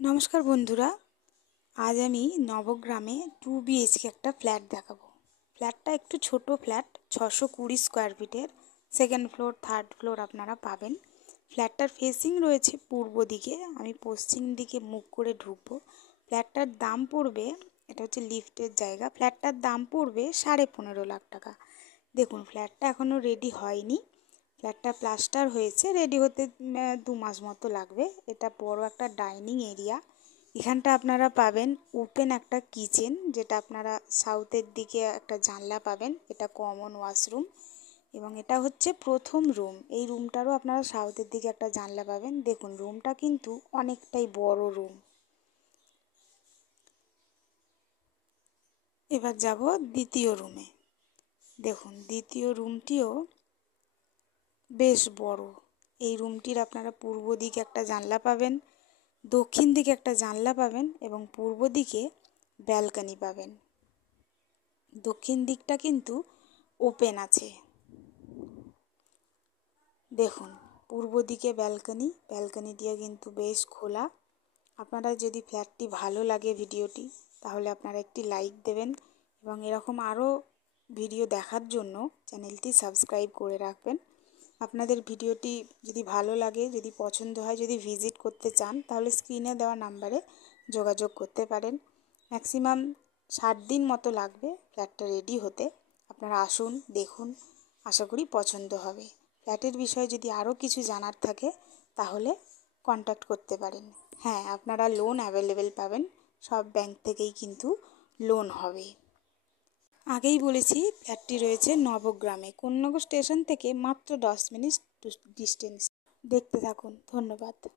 নমস্কার বন্ধুরা, আজ আমি নবগ্রামে 2 BHK একটা ফ্ল্যাট দেখাবো। ফ্ল্যাটটা একটু ছোট ফ্ল্যাট, 620 স্কোয়ার ফিটের, সেকেন্ড ফ্লোর থার্ড ফ্লোর আপনারা পাবেন। ফ্ল্যাটটার ফেসিং রয়েছে পূর্ব দিকে, আমি পশ্চিম দিকে মুখ করে ঢুকবো। ফ্ল্যাটটার দাম পড়বে, এটা হচ্ছে লিফটের জায়গা, ফ্ল্যাটটার দাম পড়বে 15.5 লাখ টাকা। দেখুন ফ্ল্যাটটা এখনও রেডি হয়নি, ফ্ল্যাটটা প্লাস্টার হয়েছে, রেডি হতে 2 মাস মতো লাগবে। এটা বড় একটা ডাইনিং এরিয়া, এখানটা আপনারা পাবেন ওপেন একটা কিচেন, যেটা আপনারা সাউথের দিকে একটা জানলা পাবেন, এটা কমন ওয়াশরুম এবং এটা হচ্ছে প্রথম রুম। এই রুমটারও আপনারা সাউথের দিকে একটা জানলা পাবেন। দেখুন রুমটা কিন্তু অনেকটাই বড় রুম। এবার যাব দ্বিতীয় রুমে। দেখুন দ্বিতীয় রুমটিও বেশ বড়। এই রুমটির আপনারা পূর্ব দিকে একটা জানলা পাবেন, দক্ষিণ দিকে একটা জানলা পাবেন এবং পূর্ব দিকে ব্যালকনি পাবেন। দক্ষিণ দিকটা কিন্তু ওপেন আছে। দেখুন পূর্ব দিকে ব্যালকনি দিয়ে কিন্তু বেশ খোলা। আপনারা যদি ফ্ল্যাটটি ভালো লাগে ভিডিওটি, তাহলে আপনারা একটি লাইক দেবেন এবং এরকম আরও ভিডিও দেখার জন্য চ্যানেলটি সাবস্ক্রাইব করে রাখবেন। আপনাদের ভিডিওটি যদি ভালো লাগে, যদি পছন্দ হয়, যদি ভিজিট করতে চান, তাহলে স্ক্রিনে দেওয়া নাম্বারে যোগাযোগ করতে পারেন। ম্যাক্সিমাম 60 দিন মতো লাগবে ফ্ল্যাটটা রেডি হতে। আপনারা আসুন, দেখুন, আশা করি পছন্দ হবে। ফ্ল্যাটের বিষয়ে যদি আরও কিছু জানার থাকে তাহলে কন্ট্যাক্ট করতে পারেন। হ্যাঁ, আপনারা লোন অ্যাভেলেবেল পাবেন, সব ব্যাংক থেকেই কিন্তু লোন হবে। আগেই বলেছি ফ্ল্যাটটি রয়েছে নবগ্রামে, কোন্নগর স্টেশন থেকে মাত্র 10 মিনিট ডিস্টেন্স। দেখতে থাকুন, ধন্যবাদ।